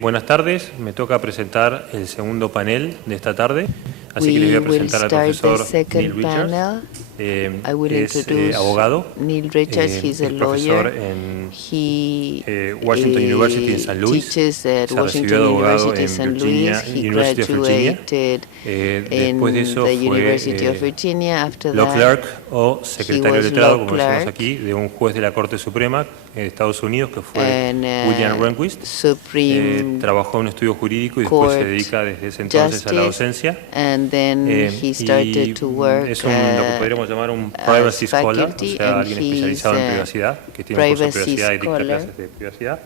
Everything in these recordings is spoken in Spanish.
Buenas tardes, me toca presentar el segundo panel de esta tarde, así que les voy a presentar al profesor Neil Richards, es abogado, Neil Richards, he's a es profesor lawyer. en He Washington University en San Luis, teaches at se recibió de Washington abogado University en St. Virginia, Louis. He University of Virginia. graduated Después de eso in the University of fue Virginia. After law that, clerk o secretario was letrado, law como decimos clerk. aquí, de un juez de la Corte Suprema de Estados Unidos que fue and William Rehnquist. Supreme Trabajó en un estudio jurídico y después se Court dedica desde ese entonces a la Justice, docencia. and then he started to work Es lo que podríamos llamar un privacy scholar, o faculty, sea, and alguien he's especializado en a privacidad, que tiene un curso de privacy privacidad y dicta scholar. clases de privacidad.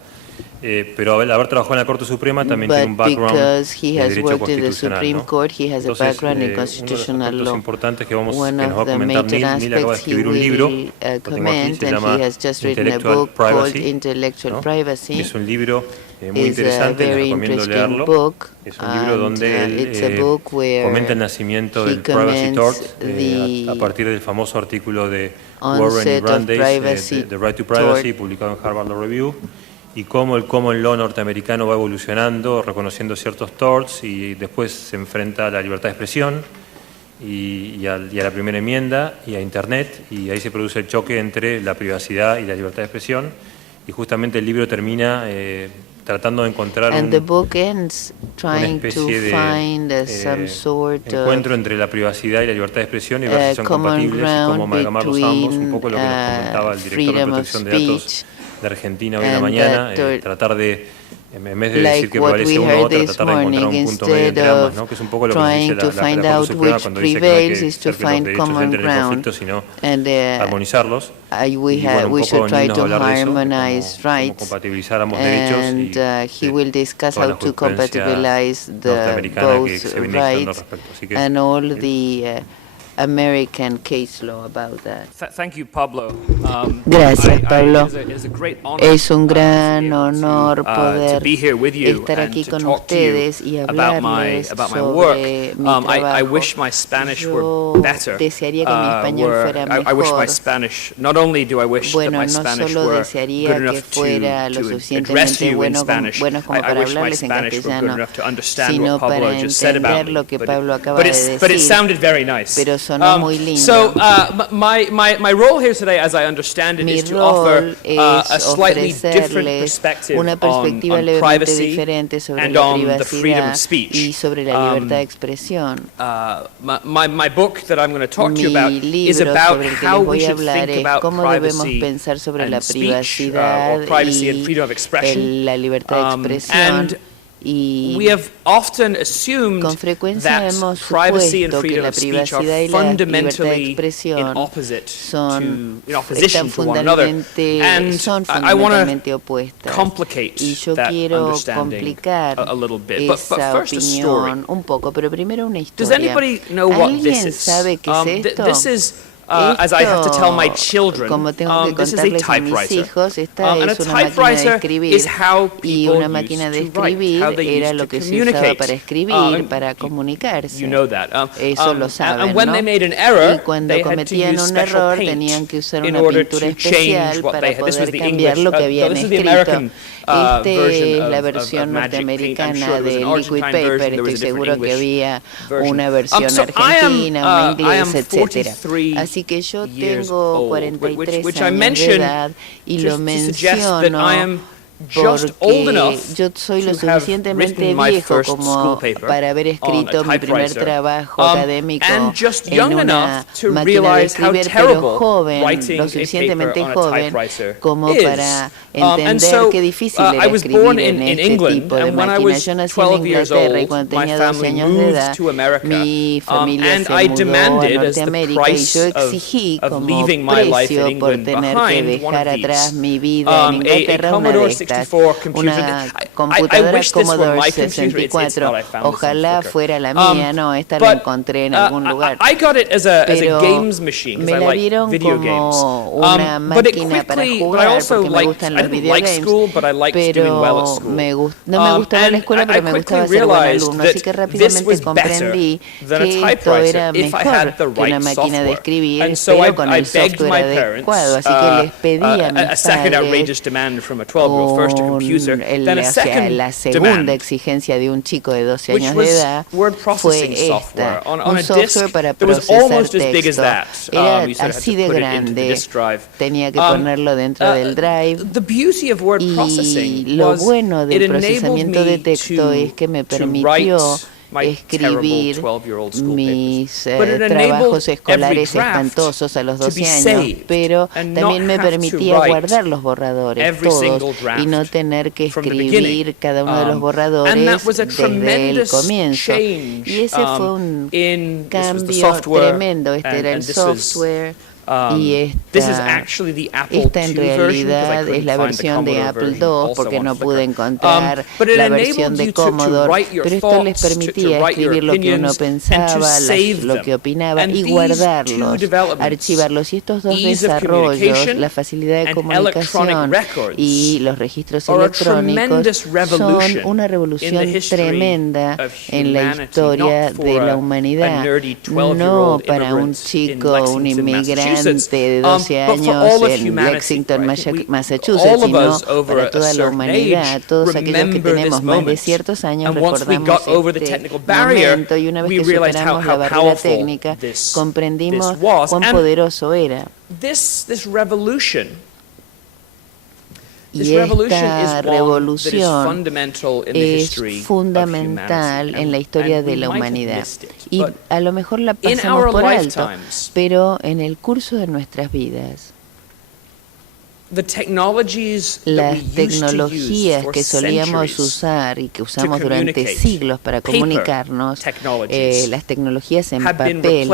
Pero al haber trabajado en la Corte Suprema también tiene un but background because he de has derecho worked in the constitucional, Supreme ¿no? Court, he has a Entonces, background in uno de los constitutional aspectos law. importantes que nos One va a of the comentar major Neil acaba de aspects he escribir un libro, will lo tengo aquí, comment, se and llama he has just written a Intellectual book called Privacy, Intellectual ¿no? Privacy. Es un libro muy It's a interesante, les very recomiendo interesting leerlo. book, Es un libro and donde it's a él book where comenta el nacimiento he del Privacy Tort comments a partir del famoso artículo de Warren y onset of Brandeis, privacy The Right to Privacy, tort. publicado en Harvard Law Review, y cómo el common law norteamericano va evolucionando, reconociendo ciertos torts, y después se enfrenta a la libertad de expresión y a la primera enmienda y a Internet, y ahí se produce el choque entre la privacidad y la libertad de expresión, y justamente el libro termina tratando de encontrar And the book ends una trying to especie de find some sort of encuentro entre la privacidad y la libertad de expresión y ver si son common compatibles y cómo ground amalgamarlos ambos, un between poco lo que nos comentaba el director de freedom of protección de datos speech de Argentina hoy en la and mañana, that tratar de, en vez de like decir que what prevalece we uno u heard otro, this tratar de encontrar morning, un punto medio entre instead ambas, of ¿no? Que es un poco lo que dice trying la to Corte find Suprema out cuando which dice que no hay prevails que is to hacer que los find derechos common entren en ground, conflicto, sino and armonizarlos. we Y bueno, un we poco should try Neil nos va to a hablar de eso, de harmonize cómo rights, compatibilizar ambos derechos and y he will discuss toda how la to jurisprudencia compatibilize the norteamericana both que se viene dictando al rights respecto. Así que and all the American case law about that. Thank you, Pablo. Gracias, Pablo. It's a great honor, Es un to gran be able to, honor to poder be here with you estar and aquí to con talk to you ustedes y about my hablarles work. sobre mi I trabajo. wish my Spanish Yo were better. desearía que mi español fuera I wish my mejor. Spanish. Not only do I wish that Bueno, my no Spanish solo were desearía good que enough fuera lo to address suficientemente you in buenos Spanish, como I para wish my hablarles en Spanish were good castellano, enough to understand sino what Pablo para just said about entender me. lo que Pablo acaba But de it decir. sounded very nice. Pero sonó muy lindo. So my role here today, as I understand it, Mi is to offer rol a es slightly different ofrecerles perspective una perspectiva on levemente privacy diferente sobre and la on the freedom privacidad of speech. y sobre la libertad de expresión. My book that I'm going to talk to you Mi about is libro about sobre el que how les we voy a should hablar think es about cómo debemos privacy pensar sobre la and speech, privacidad or privacy and y freedom of expression. la libertad de expresión. And Y we have often assumed con frecuencia that hemos privacy and supuesto que freedom la of speech privacidad are y la libertad de fundamentally in expresión in opposition to one another. And son I want fundamentalmente to opuestas. complicate Y yo that quiero understanding complicar a little bit. But esa first, a story. opinión un poco, pero primero una Does historia. anybody know what this ¿Alguien is? sabe qué es esto? This is as I have to tell my children, como tengo que this is a contarles a mis typewriter. hijos, esta And a es una máquina de typewriter escribir, is how y people una máquina de used to write, escribir how they era used lo to que se usaba communicate. para escribir, para comunicarse. You know that. Eso lo saben, and when ¿no? they made an error, Y cuando they had to cometían use un special error paint tenían que usar in una order pintura to change especial what para they had. This was poder the cambiar English. lo que habían This is the escrito. American Esta version es la of versión Magic Paint. I'm norteamericana sure there was de an liquid Argentine paper. version. There was Estoy a different seguro que English había version. una versión So argentina, una I am inglesa, etcétera. 43 Así que yo years tengo old, 43 which I años de mention edad y lo to suggest that I menciono am just old enough porque yo soy lo to have suficientemente written my viejo first como school paper para haber on a escrito mi primer typewriter, trabajo académico and just en young una enough to máquina de realize how escribir, terrible pero joven, writing lo a suficientemente paper on a joven typewriter como is. para And entender so, qué difícil I era was born escribir en in este England, tipo de and when I máquina. was Yo nací en 12 years Inglaterra y old, cuando my tenía 12 family años de moved edad, to America, mi familia and se I mudó a demanded as the Norteamérica y price yo exigí of como leaving my life in precio por England tener que behind one dejar of atrás these. mi vida en Inglaterra una Commodore de estas, 64 computer. una I computadora wish this were Commodore my computer. It's 64. not. I found this on Ojalá Flickr. fuera la mía, no, esta la encontré en algún lugar. I got it as a Pero games machine me because I la like dieron video como games. una But it máquina para quickly, but I jugar also porque me liked, gustan I los didn't video like games, school, but I liked doing well at pero school. no me gustaba la escuela, pero me gustaba ser buen alumno, así que rápidamente comprendí que esto era mejor que una máquina de escribir, pero con el software adecuado, así que les pedí a mis padres, la segunda exigencia de un chico de 12 años de edad fue esta, un software para procesar texto. Era así de grande, tenía que ponerlo dentro del drive. Y lo bueno del procesamiento de texto es que me permitió escribir mis trabajos escolares espantosos a los 12 años, pero también me permitía guardar los borradores todos y no tener que escribir cada uno de los borradores desde el comienzo. Y ese fue un cambio tremendo. Este era el software. Y esta en realidad es la versión de Apple II, porque no pude encontrar la versión de Commodore, pero esto les permitía escribir lo que uno pensaba, lo que opinaba y guardarlos, archivarlos. Y estos dos desarrollos, la facilidad de comunicación y los registros electrónicos, son una revolución tremenda en la historia de la humanidad, no para un chico, un inmigrante de 12 años en Lexington, Massachusetts, sino para toda la humanidad. Todos aquellos que tenemos más de ciertos años recordamos este momento, y una vez que superamos la barrera técnica, comprendimos cuán poderoso era. Y esta revolución es fundamental en la historia de la humanidad. Y a lo mejor la pasamos por alto, pero en el curso de nuestras vidas, las tecnologías que solíamos usar y que usamos durante siglos para comunicarnos, las tecnologías en papel,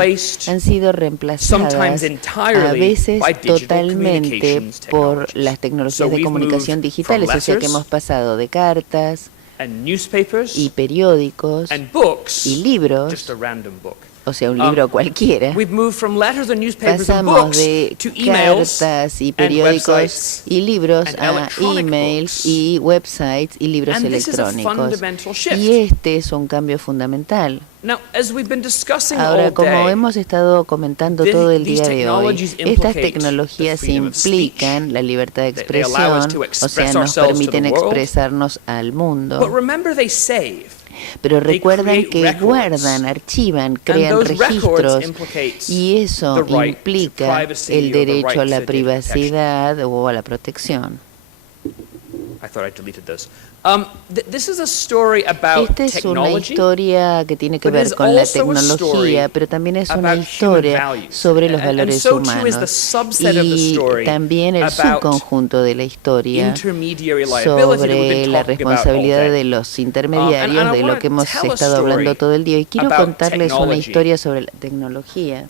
han sido reemplazadas a veces totalmente por las tecnologías de comunicación digitales, o sea que hemos pasado de cartas y periódicos y libros, o sea, un libro cualquiera. Pasamos de cartas y periódicos y libros a emails y websites y libros electrónicos. Y este es un cambio fundamental. Ahora, como hemos estado comentando todo el día de hoy, estas tecnologías implican la libertad de expresión, o sea, nos permiten expresarnos al mundo. Pero recuerdan que guardan, archivan, crean registros, y eso implica el derecho a la privacidad o a la protección. Esta es una historia que tiene que ver con la tecnología, pero también es una historia sobre los valores humanos, y también el subconjunto de la historia sobre la responsabilidad de los intermediarios, de lo que hemos estado hablando todo el día. Y quiero contarles una historia sobre la tecnología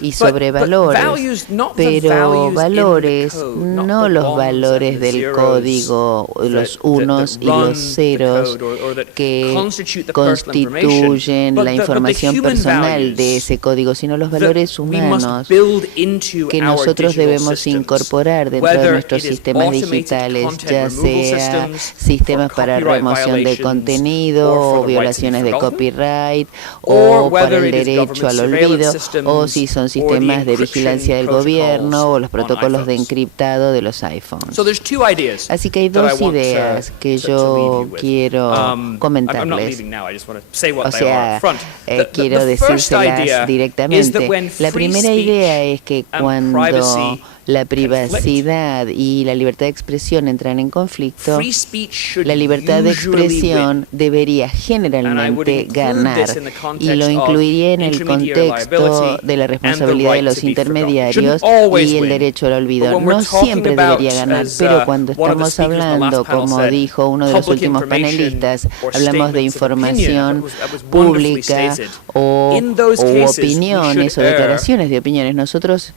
y sobre valores, pero valores, no los valores del código, los unos y los ceros que constituyen la información personal de ese código, sino los valores humanos que nosotros debemos incorporar dentro de nuestros sistemas digitales, ya sea sistemas para remoción de contenido o violaciones de copyright o para el derecho al olvido, o si son sistemas de vigilancia del gobierno o los protocolos de encriptado de los iPhones. Así que hay dos ideas que yo quiero comentarles. O sea, quiero decírselas directamente. La primera idea es que cuando la privacidad y la libertad de expresión entran en conflicto, la libertad de expresión debería generalmente ganar, y lo incluiría en el contexto de la responsabilidad de los intermediarios y el derecho al olvido. No siempre debería ganar, pero cuando estamos hablando, como dijo uno de los últimos panelistas, hablamos de información pública o opiniones o declaraciones de opiniones. Nosotros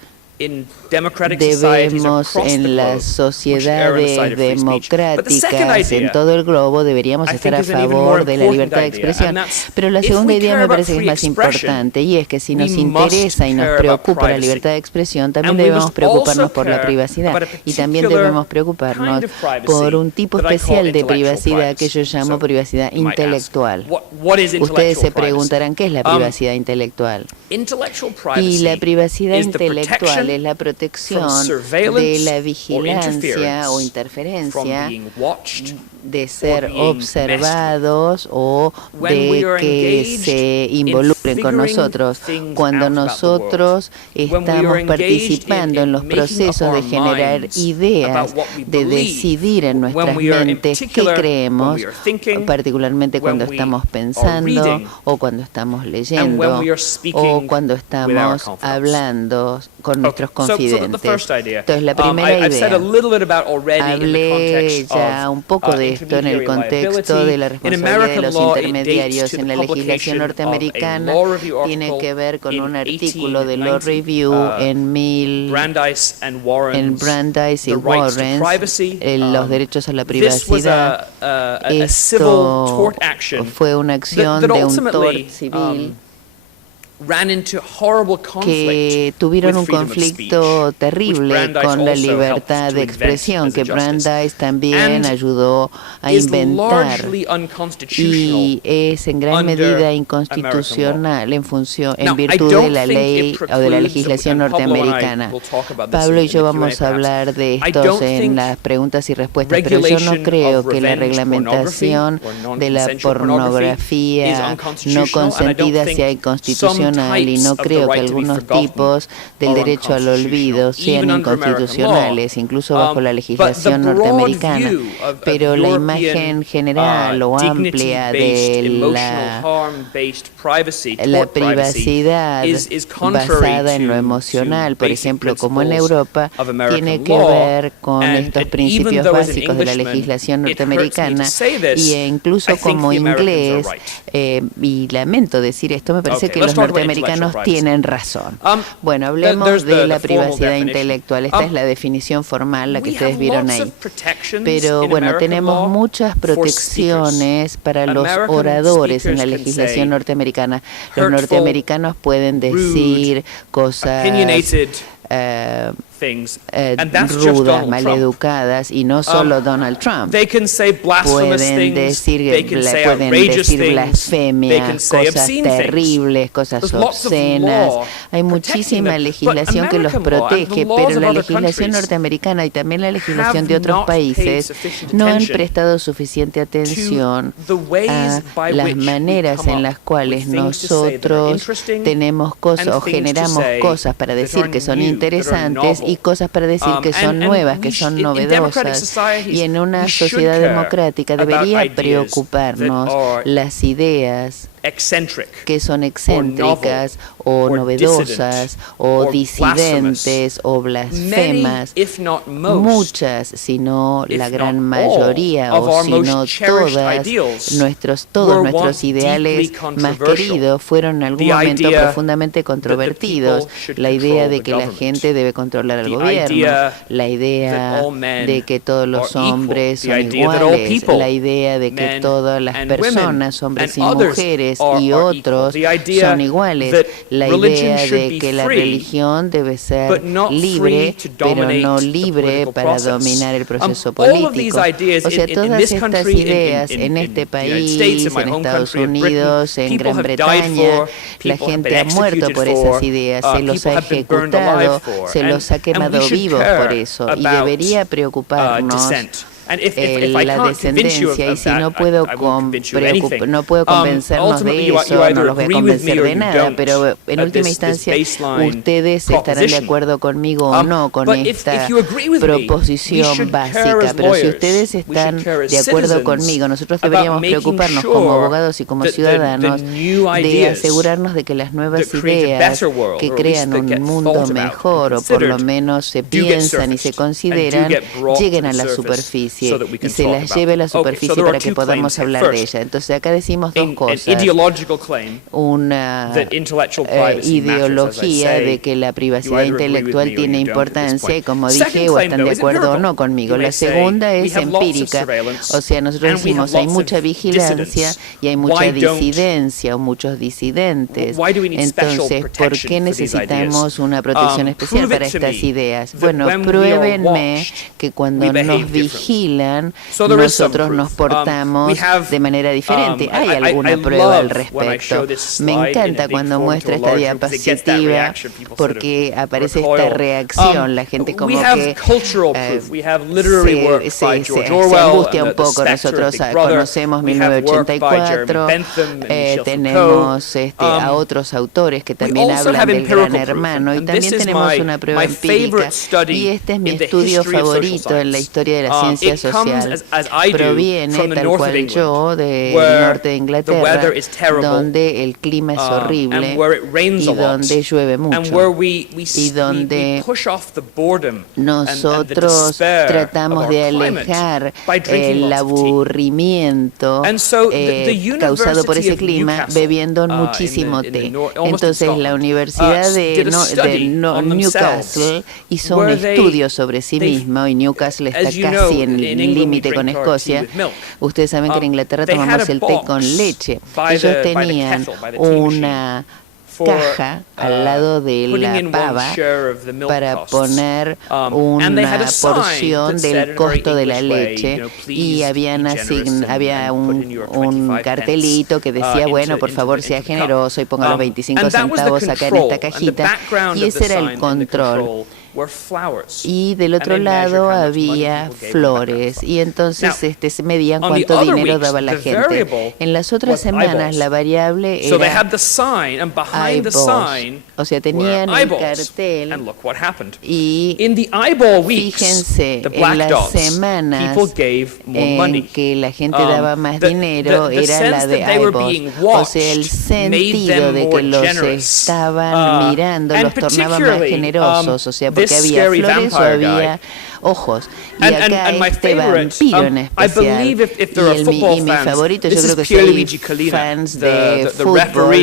debemos, en las sociedades democráticas en todo el globo, deberíamos estar a favor de la libertad de expresión. Pero la segunda idea me parece que es más importante, y es que si nos interesa y nos preocupa la libertad de expresión, también debemos preocuparnos por la privacidad, y también debemos preocuparnos por un tipo especial de privacidad que yo llamo privacidad intelectual. Ustedes se preguntarán, ¿qué es la privacidad intelectual? Y la privacidad intelectual es la protección de la vigilancia o interferencia, de ser observados o de que se involucren con nosotros. Cuando nosotros estamos participando en los procesos de generar ideas, de decidir en nuestras mentes qué creemos, particularmente cuando estamos pensando o cuando estamos leyendo o cuando estamos hablando con nuestros confidentes. Entonces, la primera idea, hablé ya un poco de esto en el contexto de la responsabilidad de los intermediarios en la legislación norteamericana. Tiene que ver con un artículo de Law Review en Brandeis y Warren, los derechos a la privacidad. Esto fue una acción de un tort civil que tuvieron un conflicto terrible con la libertad de expresión que Brandeis también ayudó a inventar, y es en gran medida inconstitucional en virtud de la ley o de la legislación norteamericana. Pablo y yo vamos a hablar de esto en las preguntas y respuestas, pero yo no creo que la reglamentación de la pornografía no consentida sea inconstitucional, y no creo que algunos tipos del derecho al olvido sean inconstitucionales, incluso bajo la legislación norteamericana. Pero la imagen general o amplia de la privacidad basada en lo emocional, por ejemplo, como en Europa, tiene que ver con estos principios básicos de la legislación norteamericana, y incluso como inglés, y lamento decir esto, me parece que los norteamericanos tienen razón. Bueno, hablemos de la privacidad intelectual. Esta es la definición formal, la que ustedes vieron ahí. Pero bueno, tenemos muchas protecciones para los oradores en la legislación norteamericana. Los norteamericanos pueden decir cosas rudas, maleducadas, y no solo Donald Trump. Pueden decir blasfemia, cosas terribles, cosas obscenas. Hay muchísima legislación que los protege, pero la legislación norteamericana y también la legislación de otros países no han prestado suficiente atención a las maneras en las cuales nosotros tenemos cosas o generamos cosas para decir que son interesantes y cosas para decir que son nuevas, que son novedosas. Y en una sociedad democrática debería preocuparnos las ideas que son excéntricas o novedosas o disidentes o blasfemas. Muchas, si no la gran mayoría, o si no todos nuestros ideales más queridos fueron en algún momento profundamente controvertidos. La idea de que la gente debe controlar al gobierno, la idea de que todos los hombres son iguales, la idea de que todas las personas, hombres y mujeres y otros, son iguales, la idea de que la religión debe ser libre, pero no libre para dominar el proceso político. O sea, todas estas ideas en este país, en Estados Unidos, en Gran Bretaña, la gente ha muerto por esas ideas, se los ha ejecutado, se los ha quemado vivos por eso, y debería preocuparnos la descendencia, y si no puedo convencernos de eso, no los voy a convencer de nada, pero en última instancia ustedes estarán de acuerdo conmigo o no con esta proposición básica. Pero si ustedes están de acuerdo conmigo, nosotros deberíamos preocuparnos como abogados y como ciudadanos de asegurarnos de que las nuevas ideas que crean un mundo mejor, o por lo menos se piensan y se consideran, lleguen a la superficie y se las lleve a la superficie para que podamos hablar de ella. Entonces acá decimos dos cosas. Una ideología de que la privacidad intelectual tiene importancia, y como dije, o están de acuerdo o no conmigo. La segunda es empírica, o sea, nosotros decimos hay mucha vigilancia y hay mucha disidencia o muchos disidentes. Entonces, ¿por qué necesitamos una protección especial para estas ideas? Bueno, pruébenme que cuando nos vigilan vigilan, nosotros nos portamos de manera diferente. ¿Hay alguna prueba al respecto? Me encanta cuando muestra esta diapositiva porque aparece esta reacción. La gente como que se angustia un poco. Nosotros conocemos 1984, tenemos a otros autores que también hablan del Gran Hermano, y también tenemos una prueba empírica, y este es mi estudio favorito en la historia de la ciencia social. Proviene, tal cual yo, del norte de Inglaterra, donde el clima es horrible y donde llueve mucho y donde nosotros tratamos de alejar el aburrimiento causado por ese clima bebiendo muchísimo té. Entonces la Universidad de Newcastle hizo un estudio sobre sí mismo, y Newcastle está casi en el límite con Escocia. Ustedes saben que en Inglaterra tomamos el té con leche. Ellos tenían una caja al lado de la pava para poner una porción del costo de la leche, y había un cartelito que decía, bueno, por favor sea generoso y ponga los 25 centavos acá en esta cajita, y ese era el control. Y del otro lado había flores, y entonces se medían cuánto dinero daba la gente. En las otras semanas la variable era eyeballs, o sea, tenían el cartel, y fíjense, en las semanas en que la gente daba más dinero era la de eyeballs, o sea, el sentido de que los estaban mirando los tornaba más generosos, o sea, porque había flores o había ojos. Y acá este vampiro en especial, y mi favorito, yo creo que soy fans de fútbol,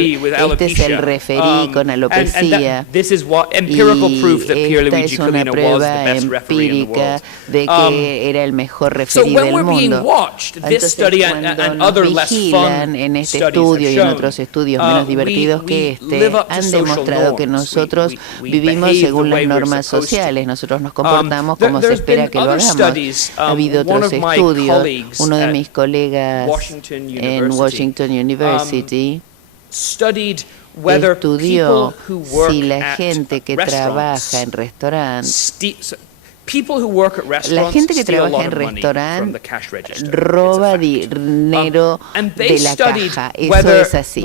este es el referí con alopecia, y esta es una prueba empírica de que era el mejor referí del mundo. Entonces, cuando nos vigilan en este estudio y en otros estudios menos divertidos que este, han demostrado que nosotros vivimos según las normas sociales, nosotros nos comportamos como se espera que lo hagamos. Ha habido otros estudios. Uno de mis colegas en Washington University estudió si la gente que trabaja en restaurantes, la gente que trabaja en restaurante roba dinero de la caja. Eso es así.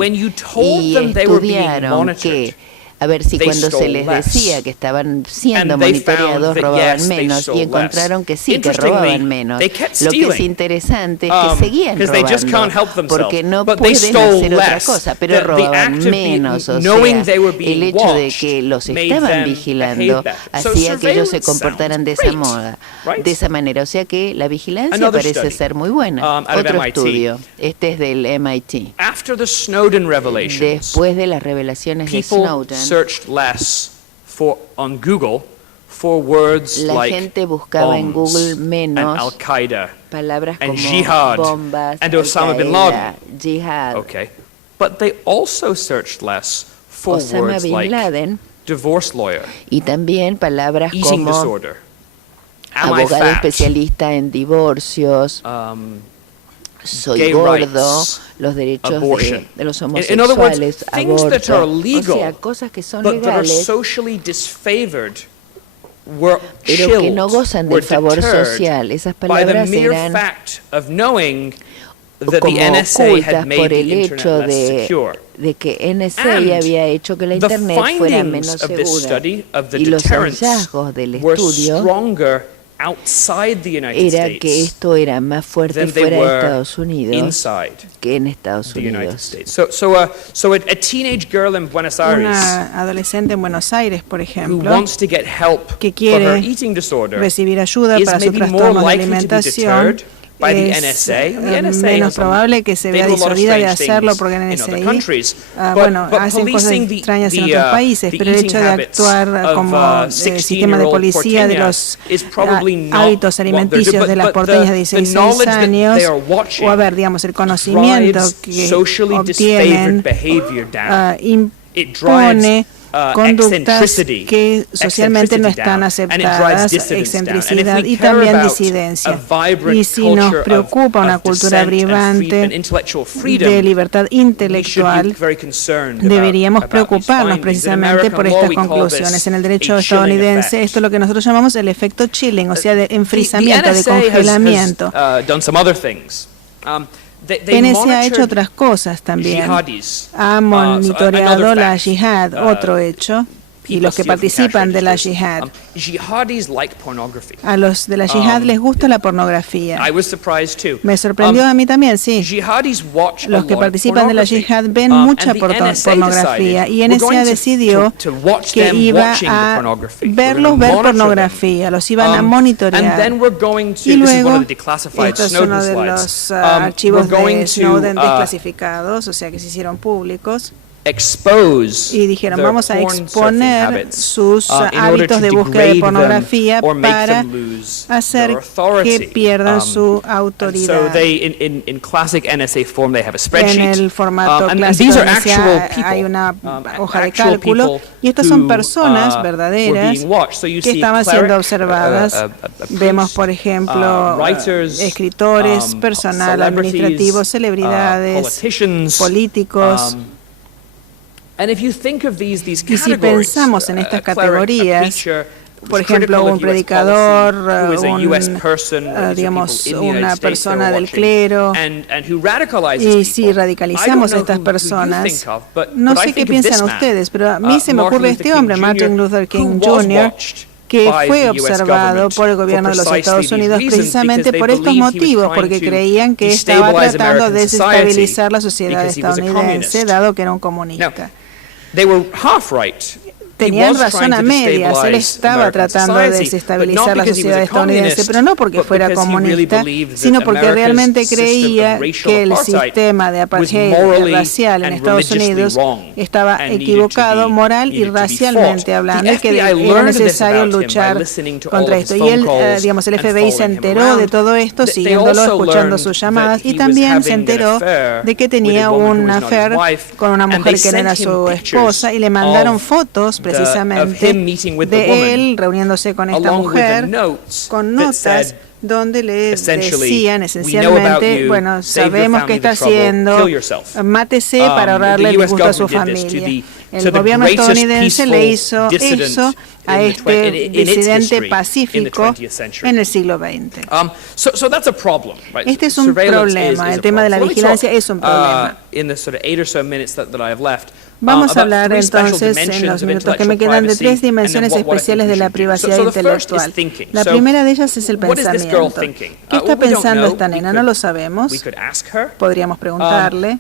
Y estudiaron que, a ver si cuando se les decía que estaban siendo monitoreados robaban menos, y encontraron que sí, que robaban menos. Lo que es interesante es que seguían robando, porque no pueden hacer otra cosa, pero robaban menos. O sea, el hecho de que los estaban vigilando hacía que ellos se comportaran de esa manera. O sea que la vigilancia parece ser muy buena. Otro estudio, este es del MIT. Después de las revelaciones de Snowden, la gente buscaba en Google menos palabras como bombas, Al-Qaeda, jihad. Osama Bin Laden, y también palabras como abogado especialista en divorcios, soy gordo, los derechos de los homosexuales, aborto, o sea, cosas que son legales, pero que no gozan del favor social. Esas palabras eran como ocultas por el hecho de que NSA había hecho que la Internet fuera menos segura, y los hallazgos del estudio era que esto era más fuerte fuera de Estados Unidos que en Estados Unidos. Una adolescente en Buenos Aires, por ejemplo, que quiere recibir ayuda para sus trastornos de alimentación, es menos probable que se vea disuadida de hacerlo, porque en NSA hacen cosas extrañas en otros países, pero el hecho de actuar como sistema de policía de los hábitos alimenticios de las porteñas de 16 años, o a ver, digamos, el conocimiento que obtienen impone conductas que socialmente no están aceptadas, excentricidad y también disidencia. Y si nos preocupa una cultura vibrante de libertad intelectual, deberíamos preocuparnos precisamente por estas conclusiones. En el derecho estadounidense, esto es lo que nosotros llamamos el efecto chilling, o sea, de enfriamiento, de congelamiento. NSA ha hecho otras cosas también. Ha monitoreado la yihad, otro hecho, y los que participan de la yihad. A los de la yihad les gusta la pornografía. Me sorprendió a mí también, sí. Los que participan de la yihad ven mucha pornografía y NSA decidió que iba a verlos ver pornografía, los iban a monitorear. Y luego, esto es uno de los archivos de Snowden desclasificados, o sea que se hicieron públicos. Y dijeron, vamos a exponer sus hábitos de búsqueda de pornografía para hacer que pierdan su autoridad. En el formato clásico de NSA hay una hoja de cálculo y estas son personas verdaderas que estaban siendo observadas. Vemos, por ejemplo, escritores, personal administrativo, celebridades, políticos. Y si pensamos en estas categorías, por ejemplo, un predicador, digamos, una persona del clero, y si radicalizamos a estas personas, no sé qué piensan ustedes, pero a mí se me ocurre este hombre, Martin Luther King Jr., que fue observado por el gobierno de los Estados Unidos precisamente por estos motivos, porque creían que estaba tratando de desestabilizar la sociedad estadounidense, dado que era un comunista. Tenían razón a medias, él estaba tratando de desestabilizar la sociedad estadounidense, pero no porque fuera comunista, sino porque realmente creía que el sistema de apartheid racial en Estados Unidos estaba equivocado moral y racialmente hablando, y que era necesario luchar contra esto. Y él, digamos, el FBI se enteró de todo esto, siguiéndolo, escuchando sus llamadas, y también se enteró de que tenía un affair con una mujer que no era su esposa, y le mandaron fotos precisamente de él reuniéndose con esta mujer, con notas donde le decían esencialmente, bueno, sabemos qué está haciendo, mátese para ahorrarle el disgusto a su familia. El gobierno estadounidense le hizo eso a este disidente pacífico en el siglo XX. Este es un problema, el tema de la vigilancia es un problema. Vamos a hablar entonces en los minutos que me quedan de tres dimensiones especiales de la privacidad intelectual. La primera de ellas es el pensamiento. ¿Qué está pensando esta nena? No lo sabemos. Podríamos preguntarle.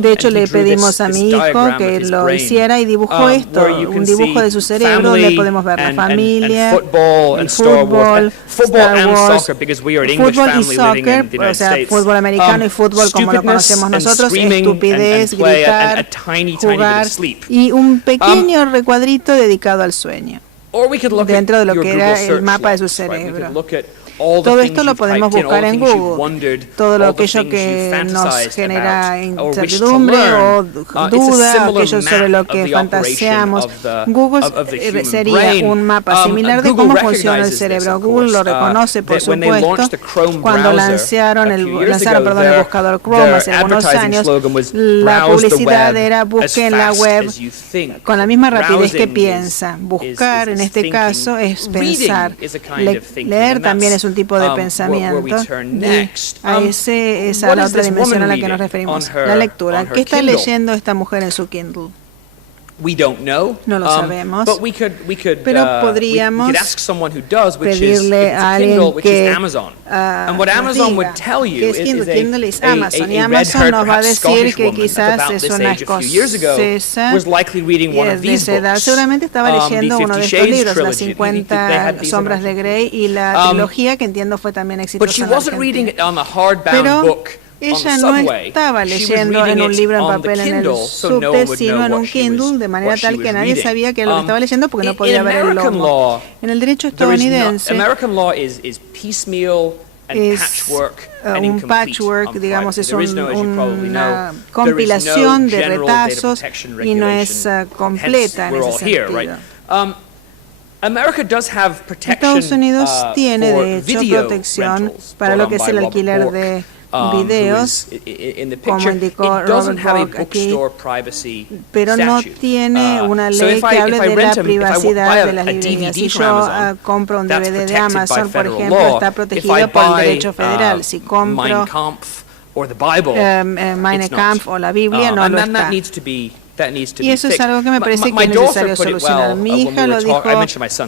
De hecho, le pedimos a mi hijo que lo hiciera y dibujó esto, un dibujo de su cerebro donde podemos ver la familia, el fútbol, Star Wars, fútbol y soccer, o sea, fútbol americano y fútbol como lo conocemos nosotros, estupidez, gritar, jugar y un pequeño recuadrito dedicado al sueño dentro de lo que era el mapa de su cerebro. Todo esto lo podemos buscar en Google. Todo aquello que nos genera incertidumbre o duda, aquello sobre lo que fantaseamos. Google sería un mapa similar de cómo funciona el cerebro. Google lo reconoce, por supuesto. Cuando lanzaron el buscador Chrome hace algunos años, la publicidad era busque en la web con la misma rapidez que piensa. Buscar, en este caso, es pensar. Leer también es un tipo de pensamiento, y esa es la otra dimensión a la que nos referimos, la lectura. ¿Qué está leyendo esta mujer en su Kindle? No lo sabemos, pero podríamos pedirle a alguien que nos diga qué es Kindle. Kindle es Amazon, y Amazon nos va a decir que quizás es una escocesa de esa edad. Seguramente estaba leyendo uno de estos libros, Las 50 sombras de Grey, y la trilogía, que entiendo fue también exitosa en Argentina. Pero ella no estaba leyendo en un libro en papel en el subte, sino en un Kindle, de manera tal que nadie sabía que lo que estaba leyendo porque no podía ver el logo. En el derecho estadounidense, es un patchwork, digamos, es una compilación de retazos y no es completa en ese sentido. Estados Unidos tiene, de hecho, protección para lo que es el alquiler de videos, como indicó Robert Bork aquí, pero no tiene una ley que hable de la privacidad de las librerías. Si yo compro un DVD de Amazon, por ejemplo, está protegido por el derecho federal. Si compro Mein Kampf o la Biblia, no lo está. Y eso es algo que me parece que es necesario solucionar. Mi hija lo dijo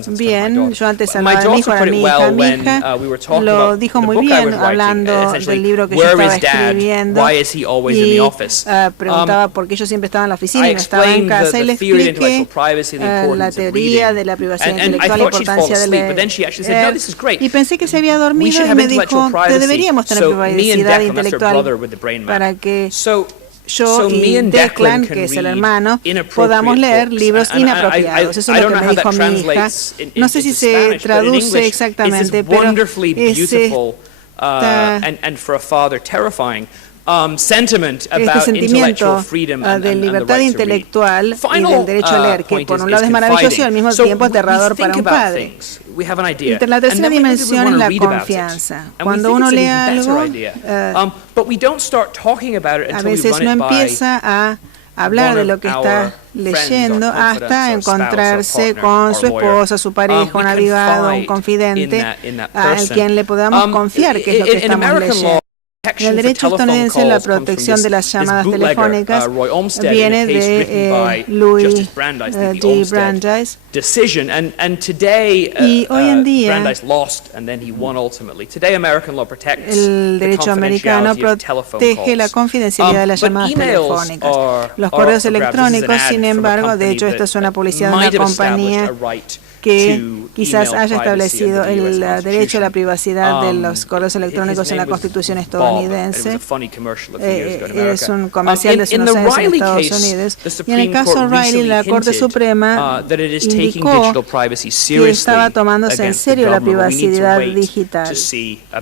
bien, yo antes hablaba de mi hijo, ahora mi hija lo dijo muy bien hablando del libro que yo estaba escribiendo y preguntaba por qué yo siempre estaba en la oficina y no estaba en casa, y le expliqué la teoría de la privacidad intelectual, la importancia de leer. Y pensé que se había dormido y me dijo, deberíamos tener privacidad intelectual para que yo y Declan, que es el hermano, podamos leer libros inapropiados. Eso es lo que me dijo mi hija. No sé si se traduce exactamente, pero este sentimiento de libertad intelectual y del derecho a leer, que por un lado es maravilloso y al mismo tiempo aterrador para un padre. La tercera dimensión es la confianza. Cuando uno lee algo, a veces no empieza a hablar de lo que está leyendo hasta encontrarse con su esposa, su pareja, un abogado, un confidente, al quien le podamos confiar qué es lo que estamos leyendo. En el derecho estadounidense, la protección de las llamadas telefónicas viene de Louis D. Brandeis. Y hoy en día, el derecho americano protege la confidencialidad de las llamadas telefónicas. Los correos electrónicos, sin embargo, de hecho, esto es una publicidad de una compañía que quizás haya establecido el derecho a la privacidad de los correos electrónicos en la Constitución estadounidense. Es un comercial de hace unos años en Estados Unidos. Y en el caso Riley, la Corte Suprema indicó que estaba tomándose en serio la privacidad digital.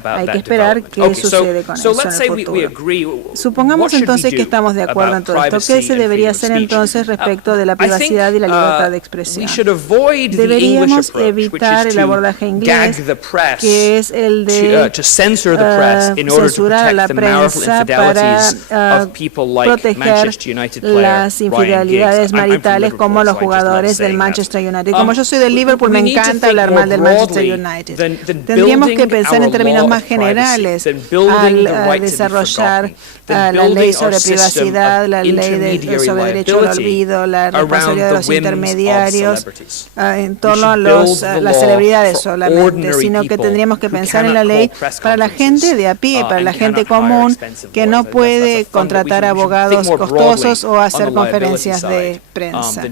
Hay que esperar qué sucede con eso en el futuro. Supongamos entonces que estamos de acuerdo en todo esto. ¿Qué se debería hacer entonces respecto de la privacidad y la libertad de expresión? Deberíamos evitar el abordaje inglés, que es el de censurar a la prensa para proteger las infidelidades maritales, como los jugadores del Manchester United. Como yo soy del Liverpool, me encanta hablar mal del Manchester United. Tendríamos que pensar en términos más generales al desarrollar la ley sobre privacidad, la ley sobre derecho al olvido, la responsabilidad de los intermediarios en torno a las celebridades solamente, sino que tendríamos que pensar en la ley para la gente de a pie, para la gente común que no puede contratar abogados costosos o hacer conferencias de prensa.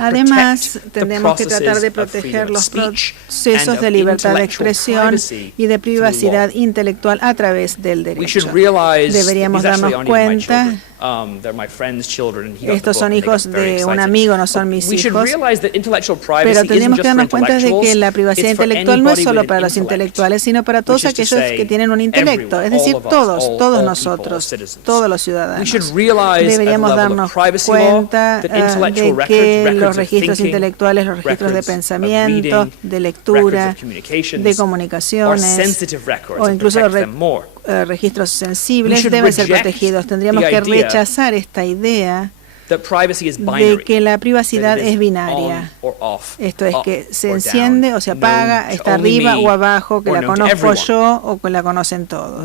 Además, tenemos que tratar de proteger los procesos de libertad de expresión y de privacidad intelectual a través del derecho. Deberíamos darnos cuenta, estos son hijos de un amigo, no son mis hijos, pero tenemos que darnos cuenta de que la privacidad intelectual no es solo para los intelectuales, sino para todos aquellos que tienen un intelecto, es decir, todos nosotros, todos los ciudadanos. Deberíamos darnos cuenta de que los registros intelectuales, los registros de pensamiento, de lectura, de comunicaciones, o incluso registros sensibles deben ser protegidos. Tendríamos que rechazar esta idea de que la privacidad es binaria. Esto es que se enciende o se apaga, está arriba o abajo, que la conozco yo o que la conocen todos.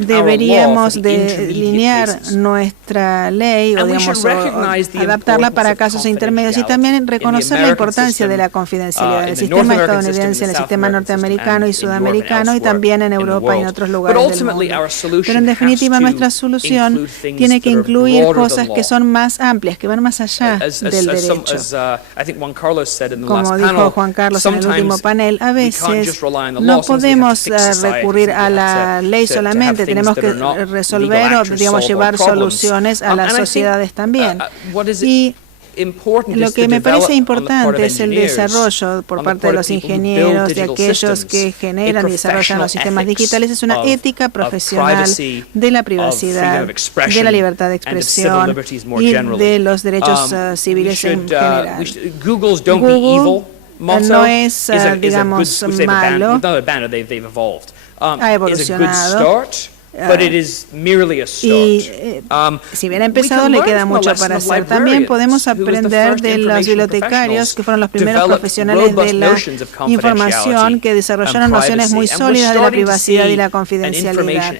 Deberíamos delinear nuestra ley o, digamos, adaptarla para casos intermedios y también reconocer la importancia de la confidencialidad en el sistema estadounidense, en el sistema norteamericano y sudamericano y también en Europa y en otros lugares del mundo. Pero en definitiva nuestra solución tiene que incluir cosas que son más amplias, que van más allá del derecho. Como dijo Juan Carlos en el último panel, a veces no podemos recurrir a la ley solamente, tenemos que resolver o, digamos, llevar soluciones a las sociedades también. Y Lo que me parece importante es el desarrollo por parte de los ingenieros, de aquellos que generan y desarrollan los sistemas digitales, es una ética profesional de la privacidad, de la libertad de expresión y de los derechos civiles en general. Google no es, digamos, malo, ha evolucionado. Si bien ha empezado, le queda mucho para hacer. También podemos aprender de los bibliotecarios, que fueron los primeros profesionales de la información, que desarrollaron nociones muy sólidas de la privacidad y la confidencialidad.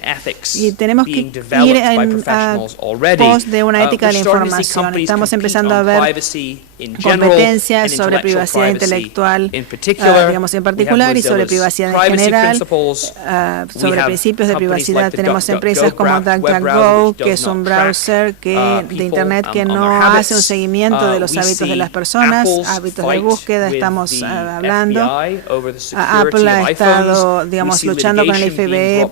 Y tenemos que ir en pos de una ética de la información. Estamos empezando a ver competencias sobre privacidad intelectual, digamos, en particular, y sobre privacidad en general, sobre principios de privacidad. Tenemos empresas como DuckDuckGo, que es un browser de Internet que no hace un seguimiento de los hábitos de las personas, hábitos de búsqueda. Estamos hablando. Apple ha estado, digamos, luchando con el FBI,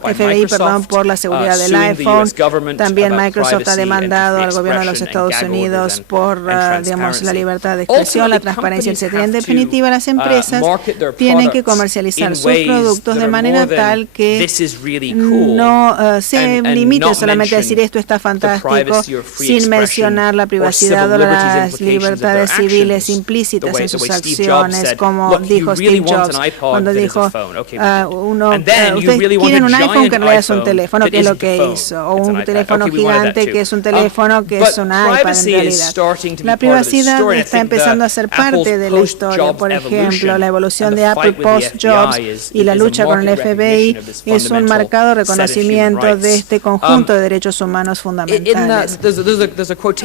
por la seguridad del iPhone. También Microsoft ha demandado al gobierno de los Estados Unidos por, digamos, la libertad de expresión, la transparencia, etc. En definitiva, las empresas tienen que comercializar sus productos de manera tal que no se limite solamente a decir esto está fantástico, sin mencionar la privacidad o las libertades civiles implícitas en sus acciones, como dijo Steve Jobs cuando dijo, ustedes quieren un iPhone que en realidad es un teléfono, que es lo que hizo, o un teléfono gigante que es un teléfono que es un iPad en realidad. La privacidad está empezando a ser parte de la historia. Por ejemplo, la evolución de Apple post-Jobs y la lucha con el FBI es un marcado reconocimiento de este conjunto de derechos humanos fundamentales.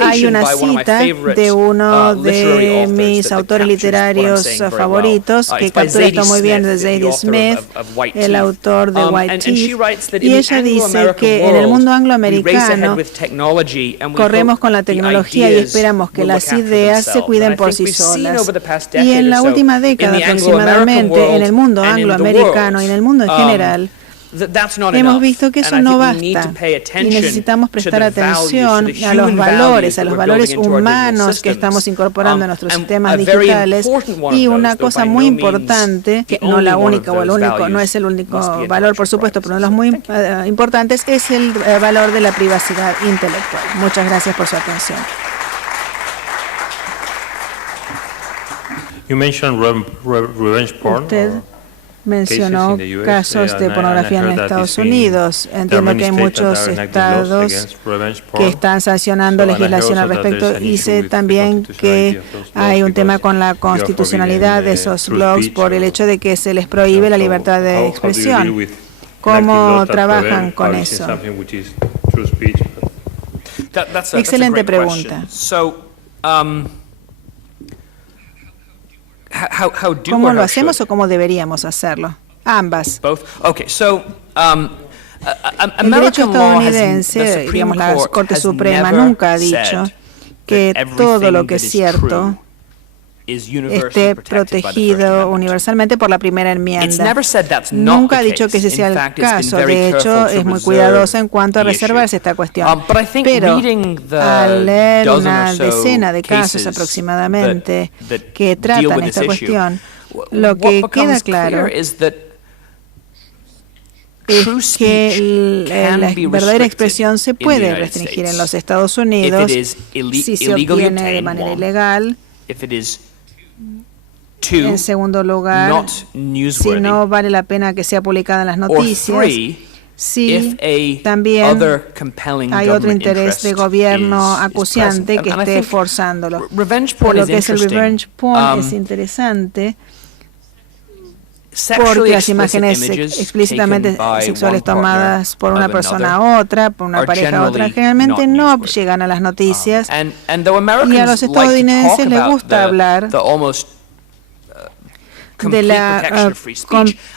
Hay una cita de uno de mis autores literarios favoritos que captura esto muy bien, de Zadie Smith, el autor de White Teeth, y ella dice que en el mundo angloamericano corremos con la tecnología y esperamos que las ideas se cuiden por sí solas. Y en la última década aproximadamente, en el mundo angloamericano y en el mundo en general, hemos visto que eso no basta y necesitamos prestar atención a los valores humanos que estamos incorporando a nuestros sistemas digitales. Y una cosa muy importante, que no la única o el único, no es el único valor, por supuesto, pero uno de los muy importantes es el valor de la privacidad intelectual. Muchas gracias por su atención. You mentioned revenge porn. Usted mencionó casos de pornografía en Estados Unidos. Entiendo que hay muchos estados que están sancionando legislación al respecto, y sé también que hay un tema con la constitucionalidad de esos blogs por el hecho de que se les prohíbe la libertad de expresión. ¿Cómo trabajan con eso? Excelente pregunta. ¿Cómo lo hacemos o cómo deberíamos hacerlo? Ambas. El derecho estadounidense, digamos, la Corte Suprema nunca ha dicho que todo lo que es cierto esté protegido universalmente por la primera enmienda. Nunca ha dicho que ese sea el caso. De hecho, es muy cuidadosa en cuanto a reservarse esta cuestión. Pero al leer una decena de casos aproximadamente que tratan esta cuestión, lo que queda claro es que la verdadera expresión se puede restringir en los Estados Unidos si se obtiene de manera ilegal. En segundo lugar, si no vale la pena que sea publicada en las noticias. Si también hay otro interés de gobierno acuciante que esté forzándolo. Lo que es el revenge porn es interesante porque las imágenes explícitamente sexuales tomadas por una persona a otra, por una pareja a otra, generalmente no llegan a las noticias, y a los estadounidenses les gusta hablar de la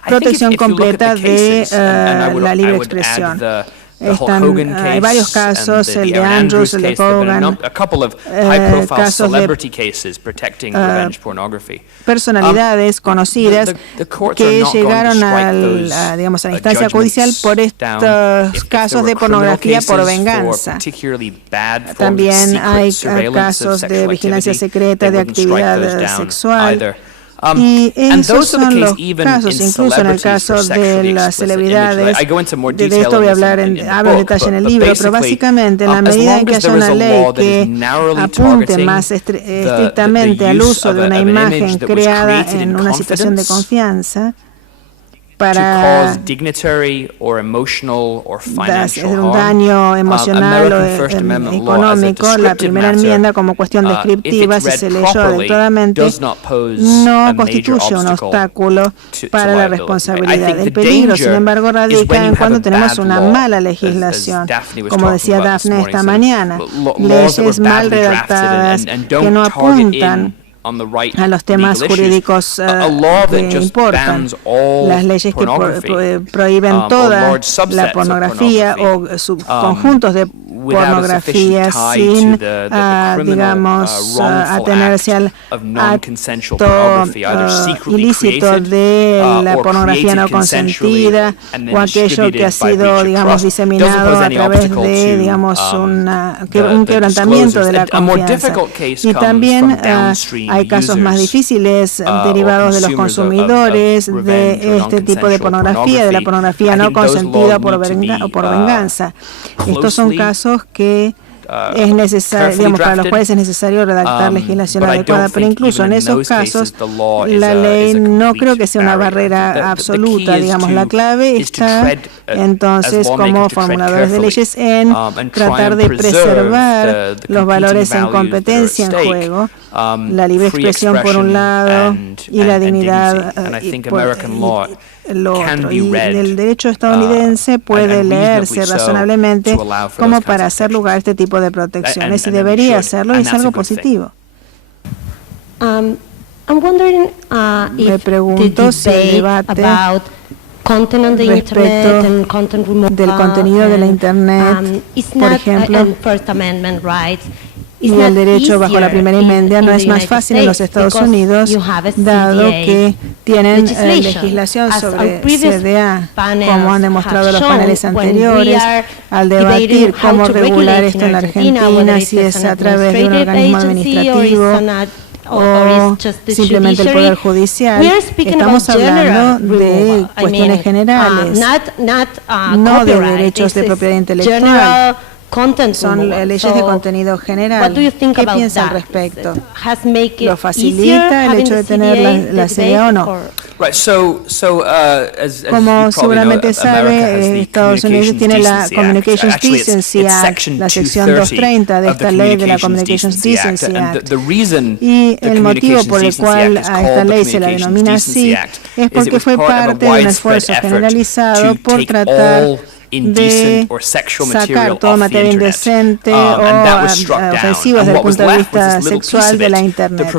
protección completa de la libre expresión. Hay varios casos, el de Andrews, el de Hogan, casos de personalidades conocidas que llegaron a la instancia judicial por estos casos de pornografía por venganza. También hay casos de vigilancia secreta, de actividad sexual. Y esos son los casos, incluso en el caso de las celebridades. De esto voy a hablo en detalle en el libro, pero básicamente en la medida en que haya una ley que apunte más estrictamente al uso de una imagen creada en una situación de confianza, para hacer un daño emocional o económico, la primera enmienda como cuestión descriptiva, si se leyó adecuadamente, no constituye un obstáculo para la responsabilidad. El peligro, sin embargo, radica en cuando tenemos una mala legislación, como decía Daphne esta mañana, leyes mal redactadas que no apuntan a los temas jurídicos que importan. Las leyes que prohíben toda la pornografía o conjuntos de pornografía sin, digamos, atenerse al acto ilícito de la pornografía no consentida o aquello que ha sido, digamos, diseminado a través de, digamos, un quebrantamiento de la confianza. Y también hay casos más difíciles derivados de los consumidores de este tipo de pornografía, de la pornografía no consentida o por venganza. Estos son casos que es necesario, digamos, para los cuales es necesario redactar legislación adecuada, pero incluso en esos casos la ley no creo que sea una barrera absoluta, digamos, la clave está entonces como formuladores de leyes en tratar de preservar los valores en competencia en juego, la libre expresión por un lado y la dignidad lo otro. Y el derecho estadounidense puede leerse razonablemente como para hacer lugar a este tipo de protecciones y debería hacerlo, y es algo positivo. Me pregunto si el debate respecto del contenido de la Internet, por ejemplo, y el derecho bajo la primera enmienda no es más fácil en los Estados Unidos, dado que tienen legislación sobre CDA, como han demostrado los paneles anteriores, al debatir cómo regular esto en la Argentina, si es a través de un organismo administrativo o simplemente el Poder Judicial. Estamos hablando de cuestiones generales, no de derechos de propiedad intelectual. Son leyes de contenido general. ¿Qué piensa al respecto? ¿Lo facilita el hecho de tener la CDA o no? Como seguramente sabe, Estados Unidos tiene la Communications Decency Act, la sección 230 de esta ley de la Communications Decency Act. Y el motivo por el cual a esta ley se la denomina así es porque fue parte de un esfuerzo generalizado por tratar de sacar toda materia indecente o ofensiva desde el punto de vista sexual de la Internet.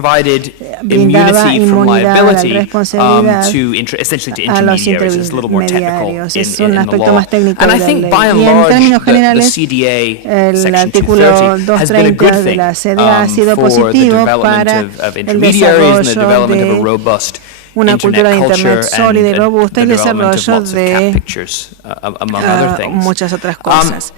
Brindaba inmunidad a la responsabilidad a los intermediarios. Es un aspecto más técnico de la ley. Y en términos generales, el artículo 230 de la CDA ha sido positivo para el desarrollo de una cultura de Internet sólida y robusta y el desarrollo de muchas otras cosas.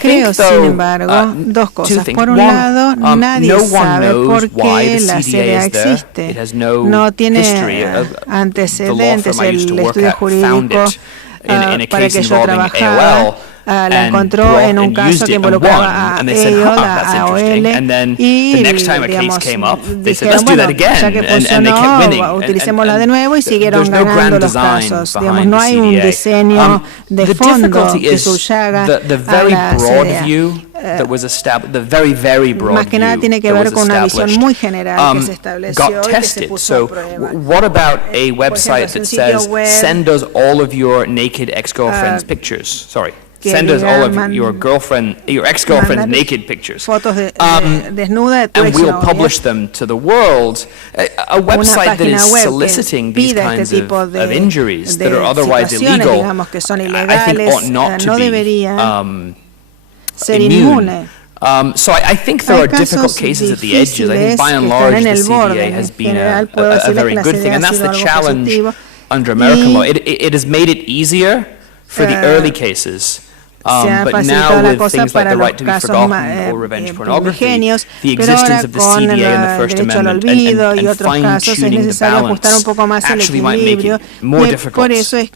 Creo, sin embargo, dos cosas. Por un lado, nadie sabe por qué la CDA existe. No tiene antecedentes el estudio jurídico para que yo trabajara. La encontró en un caso que involucraba a ellos, a AOL, y digamos, dijeron, bueno, ya que funcionó, utilicémosla de nuevo, y siguieron ganando los casos. Digamos, no hay un diseño de fondo que subyaga a la CDA. Más que nada tiene que ver con una visión muy general que se estableció y que se puso a prueba. What about a website that says, send us all of your naked ex-girlfriend's pictures? Sorry. send us all of your ex-girlfriend's naked pictures. Fotos desnuda de tu and we'll publish them to the world. A website that is soliciting these kinds of injuries that are otherwise illegal, I think ought not to be immune. So I think there are difficult cases at the edges. I think by and large the CDA has been a very good thing, and that's the challenge under American law. It has made it easier for the early cases. But now with things like the right to be forgotten or revenge pornography, the existence of the CDA and the First Amendment and fine-tuning the balance actually might make it more difficult in the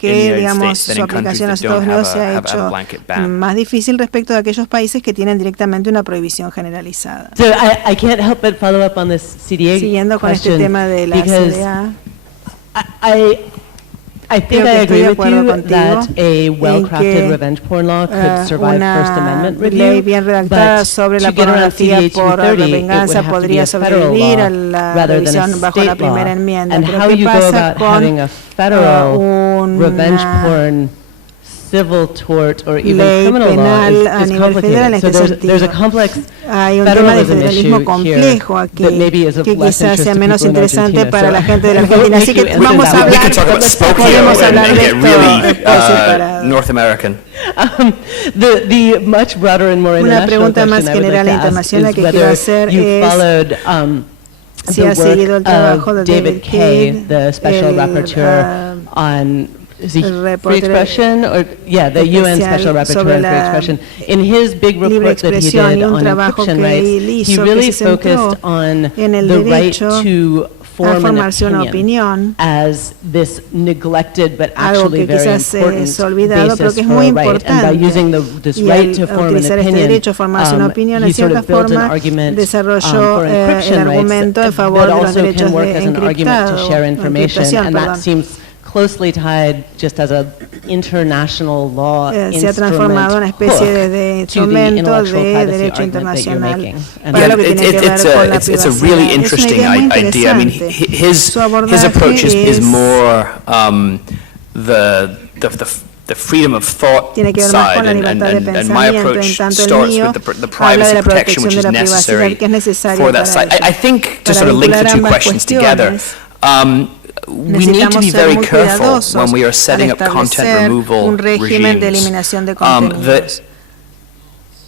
United States than in countries that don't have a blanket ban. Más difícil respecto de aquellos países que tienen directamente una prohibición generalizada. So I can't help but follow up on this CDA Siguiendo con este tema de la CDA. I think I agree with you that a well-crafted revenge porn law could survive First Amendment review, but to get around CDA 230, it would have to be a federal law rather than a state law. And how you go about having a federal revenge porn civil tort or even criminal law is complicated. So there's a complex federalism issue here that maybe is of less interest to people in Argentina. Para la gente de la Argentina. Así que vamos a hablar. We could talk about Spokio and get really North American. The much broader and more international question I would like to ask is whether you followed the work of David Kaye, the special rapporteur on free expression, or the UN Special Rapporteur on Free Expression. In his big report that he did on encryption rights, he really focused on the right to form an opinion as this neglected but actually very important basis for a right. And by using this right to form an opinion, he sort of built an argument for encryption rights that also can work as an argument to share information, and that seems closely tied just as an international law instrument to the intellectual privacy argument that you're making. It's a really interesting idea. I mean, his approach is more the freedom of thought side, and my approach starts with the privacy protection which is necessary for that side. I think, to sort of link the two questions together, we need to be very careful when we are setting up content removal regimes that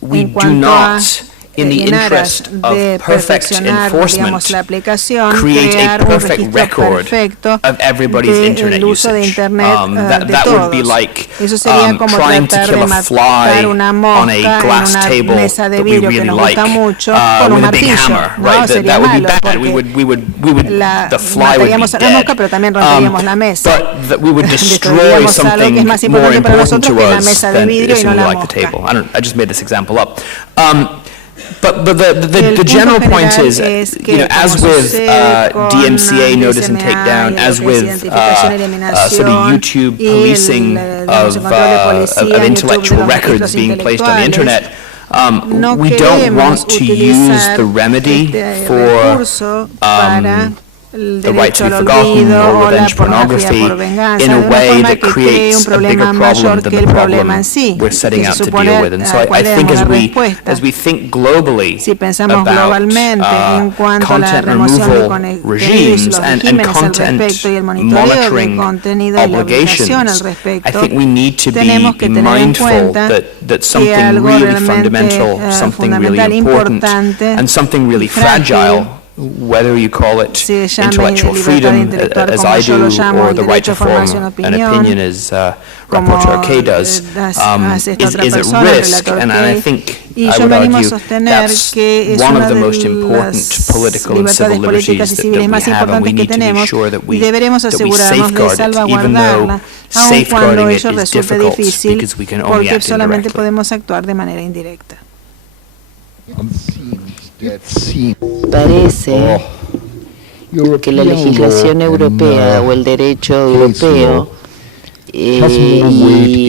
we do not, in the interest of perfect enforcement, create a perfect record of everybody's internet usage. That would be like trying to kill a fly on a glass table that we really like with a big hammer, right? That would be bad. The fly would be dead. But that we would destroy something more important to us than if we like the table. I just made this example up. But the general point is, as with DMCA notice and takedown, as with sort of YouTube policing of intellectual records being placed on the internet, we don't want to use the remedy for the right to be forgotten or revenge pornography in a way that creates a bigger problem than the problem we're setting out to deal with. And so I think as we think globally about content removal regimes and content monitoring obligations, I think we need to be mindful that something really fundamental, something really important, and something really fragile, whether you call it intellectual freedom, as I do, or the right to form an opinion, as Rapporteur Kaye does, is at risk. And I think I would argue that's one of the most important political and civil liberties that we have, and we need to be sure that we safeguard it, even though safeguarding it is difficult, because we can only act indirectly. Parece que la legislación europea o el derecho europeo y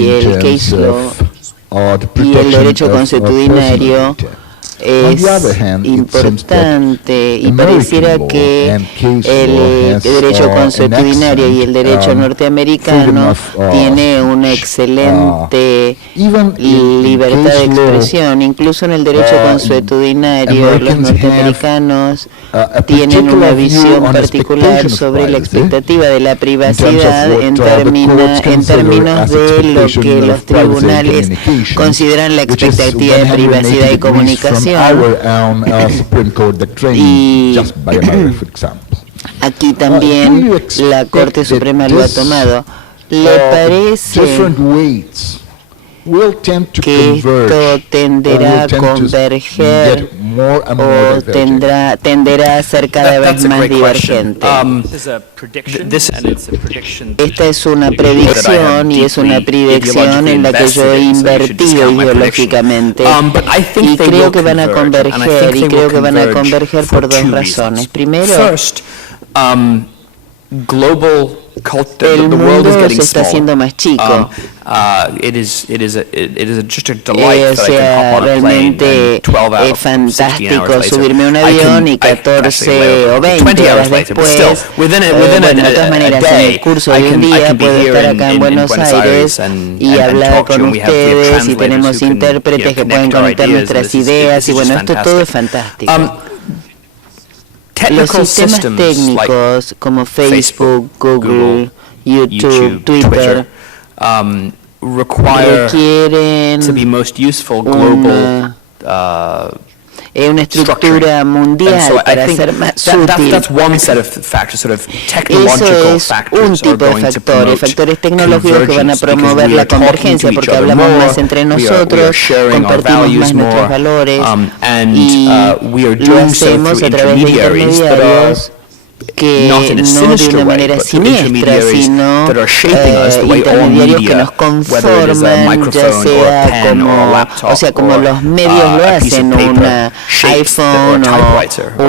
el case law y el derecho consuetudinario es importante y pareciera que el derecho consuetudinario y el derecho norteamericano tiene una excelente libertad de expresión. Incluso en el derecho consuetudinario los norteamericanos tienen una visión particular sobre la expectativa de la privacidad en términos de lo que los tribunales consideran la expectativa de privacidad y comunicación. Y aquí también la Corte Suprema lo ha tomado. ¿Le parece que esto tenderá a converger o tenderá a ser cada vez más divergente? Esta es una predicción y es una predicción en la que yo he invertido ideológicamente y creo que van a converger por dos razones. Primero, el mundo se está haciendo más chico. Realmente es fantástico subirme a un avión y 14 o 20 horas después, de todas maneras, en el curso de un día puedo estar acá en Buenos Aires y hablar con ustedes y tenemos intérpretes que pueden conectar nuestras ideas y bueno, esto todo es fantástico. Los sistemas técnicos como Facebook, Google, YouTube, Twitter requieren una estructura mundial para ser más útil. Eso es un tipo de factores tecnológicos que van a promover la convergencia, porque hablamos más entre nosotros, compartimos más nuestros valores y lo hacemos a través de intermediarios que no de una manera siniestra, sino intermediarios que nos conforman, ya sea como los medios lo hacen, un iPhone o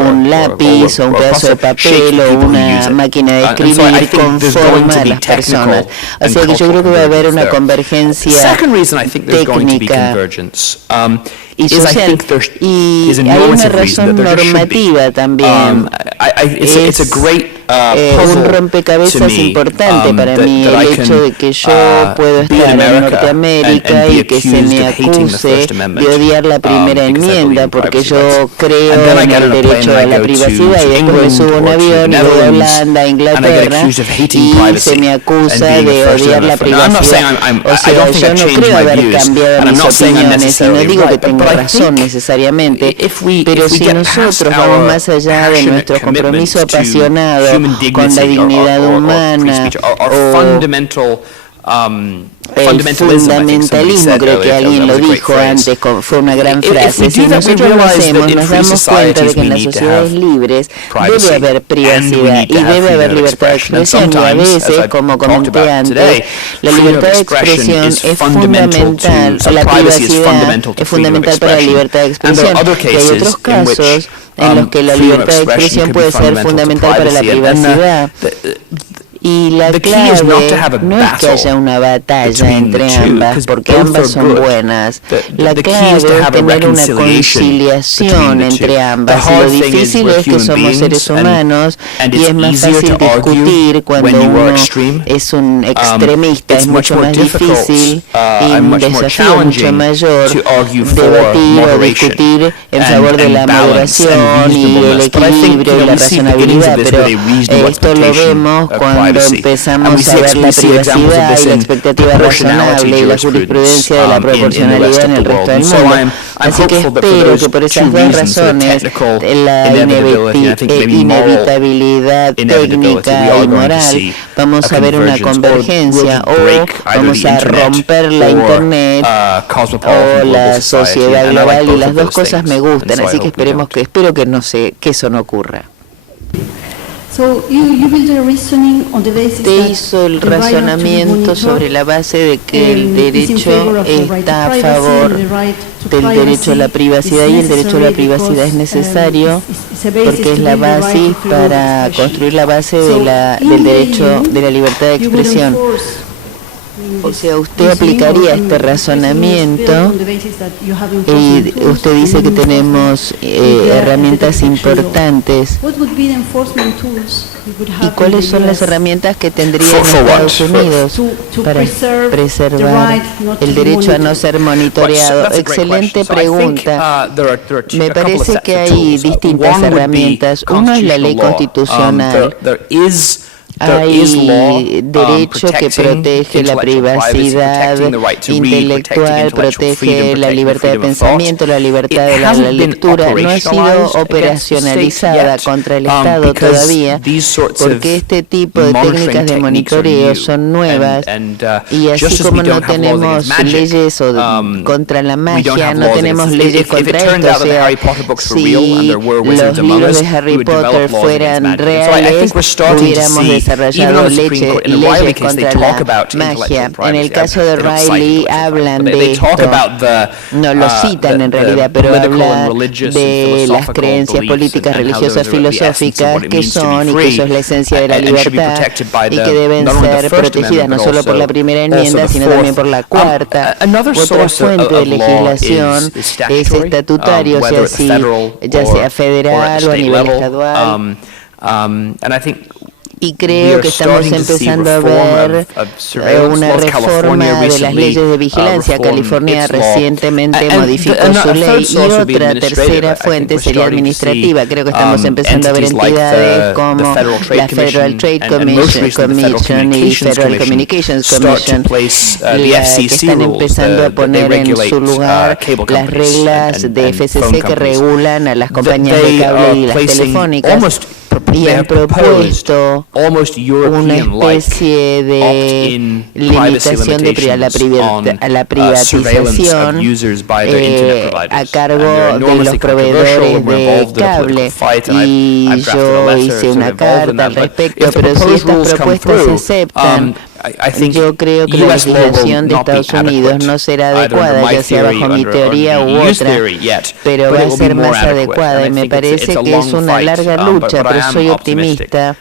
un lápiz o un pedazo de papel o una máquina de escribir conforma a las personas. Así que yo creo que va a haber una convergencia técnica y social, y hay una razón normativa también. Es un rompecabezas importante para mí el hecho de que yo puedo estar en Norteamérica y que se me acuse de odiar la primera enmienda porque yo creo en el derecho a la privacidad y después me subo a un avión y voy a Holanda, Inglaterra y se me acusa de odiar la privacidad. O sea, yo no creo haber cambiado mis opiniones y no digo que tengo razón necesariamente, pero si nosotros vamos más allá de nuestro compromiso apasionado con la dignidad humana el fundamentalismo, creo que alguien lo dijo antes, fue una gran frase. Si nosotros lo hacemos, nos damos cuenta de que en las sociedades libres debe haber privacidad y debe haber libertad de expresión, y a veces, como comenté antes, la libertad de expresión es fundamental, la privacidad es fundamental para la libertad de expresión, y hay otros casos en los que la libertad de expresión puede ser fundamental para la privacidad. Y la clave no es que haya una batalla entre ambas, porque ambas son buenas. La clave es tener una conciliación entre ambas. Y lo difícil es que somos seres humanos y es más fácil discutir cuando uno es un extremista. Es mucho más difícil y un desafío mucho mayor debatir o discutir en favor de la moderación y el equilibrio y la razonabilidad. Pero esto lo vemos cuando empezamos a ver la privacidad y la expectativa razonable y la jurisprudencia de la proporcionalidad en el resto del mundo. Así que espero que por esas dos razones, la inevitabilidad técnica y moral, vamos a ver una convergencia o vamos a romper la Internet o la sociedad global, y las dos cosas me gustan, así que espero que eso no ocurra. Te hizo el razonamiento sobre la base de que el derecho está a favor del derecho a la privacidad y el derecho a la privacidad es necesario porque es la base para construir la base del derecho de la libertad de expresión. O sea, usted aplicaría este razonamiento y usted dice que tenemos herramientas importantes. ¿Y cuáles son las herramientas que tendría en Estados Unidos para preservar el derecho a no ser monitoreado? Excelente pregunta. Me parece que hay distintas herramientas. Uno es la ley constitucional. Hay derecho que protege la privacidad intelectual, protege la libertad de pensamiento, la libertad de la lectura. No ha sido operacionalizada contra el Estado todavía, porque este tipo de técnicas de monitoreo son nuevas, y así como no tenemos leyes contra la magia, no tenemos leyes contra esto. O sea, si los libros de Harry Potter fueran reales, hubiéramos desarrollado leyes contra la magia. En el caso de Riley hablan de esto, no lo citan en realidad, pero habla de las creencias políticas, religiosas, filosóficas que son, y que eso es la esencia de la libertad, y que deben ser protegidas no solo por la primera enmienda, sino también por la cuarta. Otra fuente de legislación es estatutario, o sea, ya sea federal o a nivel estadual. Y creo que estamos empezando a ver una reforma de las leyes de vigilancia. California recientemente modificó su ley. Y otra tercera fuente sería administrativa. Creo que estamos empezando a ver entidades como la Federal Trade Commission y Federal Communications Commission, que están empezando a poner en su lugar las reglas de FCC que regulan a las compañías de cable y las telefónicas, y han propuesto una especie de limitación a la privatización a cargo de los proveedores de cable. Y yo hice una carta al respecto, pero si estas propuestas se aceptan, yo creo que la legislación de Estados Unidos no será adecuada, ya sea bajo mi teoría u otra, pero va a ser más adecuada, y me parece que es una larga lucha, pero soy optimista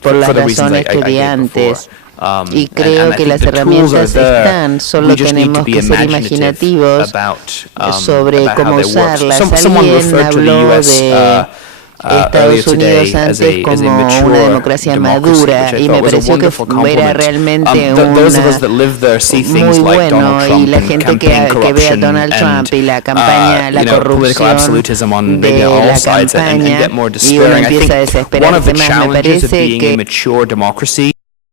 por las razones que di antes. Y creo que las herramientas están, solo tenemos que ser imaginativos sobre cómo usarlas. Alguien habló de Estados Unidos antes como una democracia madura, y me pareció que era realmente muy bueno, y la gente que ve a Donald Trump y la campaña, la corrupción de la campaña, y uno empieza a desesperarse más. Me parece que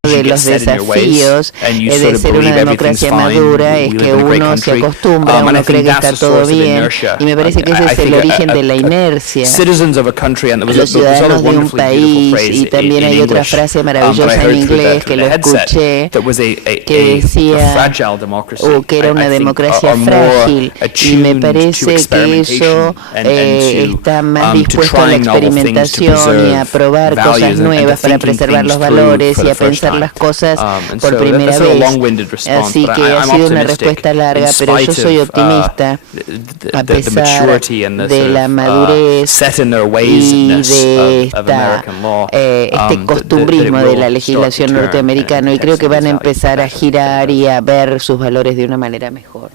de los desafíos de ser una democracia madura es que uno se acostumbra, uno cree que está todo bien, y me parece que ese es el origen de la inercia. Los ciudadanos de un país, y también hay otra frase maravillosa en inglés que lo escuché, que decía que era una democracia frágil, y me parece que eso está más dispuesto a la experimentación y a probar cosas nuevas para preservar los valores y a pensar las cosas por primera vez. Así que ha sido una respuesta larga, pero yo soy optimista, a pesar de la madurez y de este costumbrismo de la legislación norteamericana, y creo que van a empezar a girar y a ver sus valores de una manera mejor.